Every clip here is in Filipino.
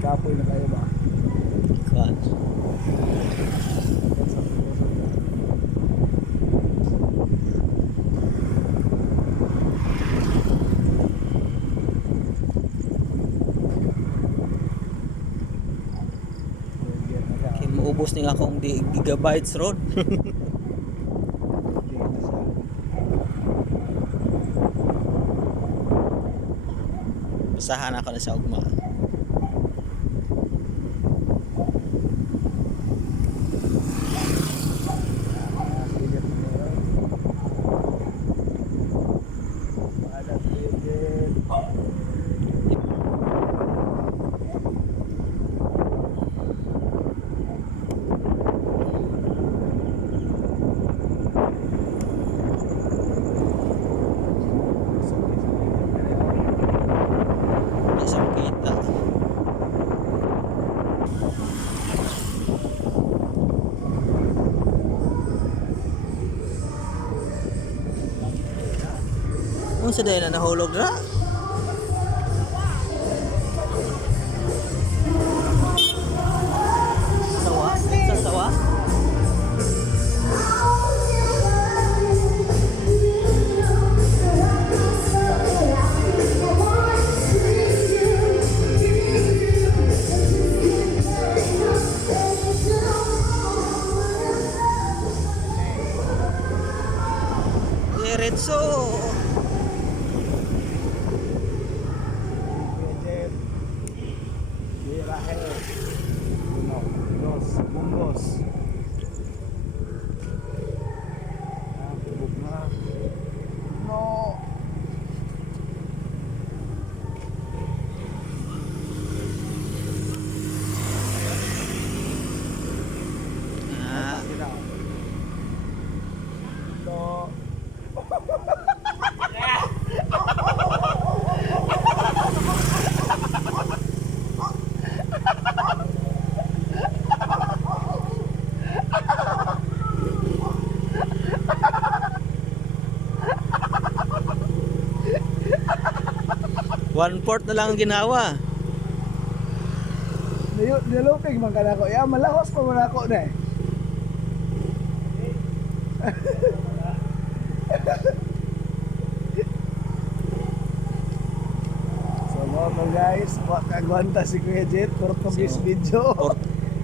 Kapoy na kayo ba? Kuan. Kay maubos ni nga akong gigabytes ron. Basahan ako na sa ugma. Isang kita. Ano sa dahil na nahulog na? Sawa? Sa sawa? Diretso! Ah, one-fourth na lang ang ginawa. Nilupig man ka na ko. Ya, malahos pa man ako na eh. So mga guys, makagwanta si Kuya Jet. Portuguese So, video.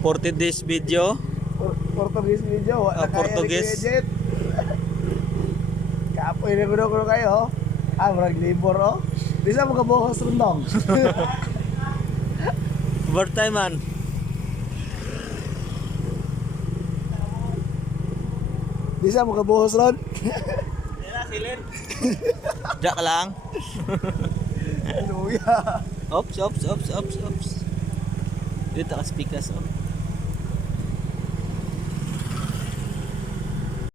40 days video. Portuguese video. Wala kaya ni Portuguese. Kuya Jet. Kapoy na kuno kayo. Marag labor oh. Di sa mga buhos rundong. Overtime man. Di sa mga buhos ron. Dila silin. Diyak lang. Luya. Ops. Dito ka speakers.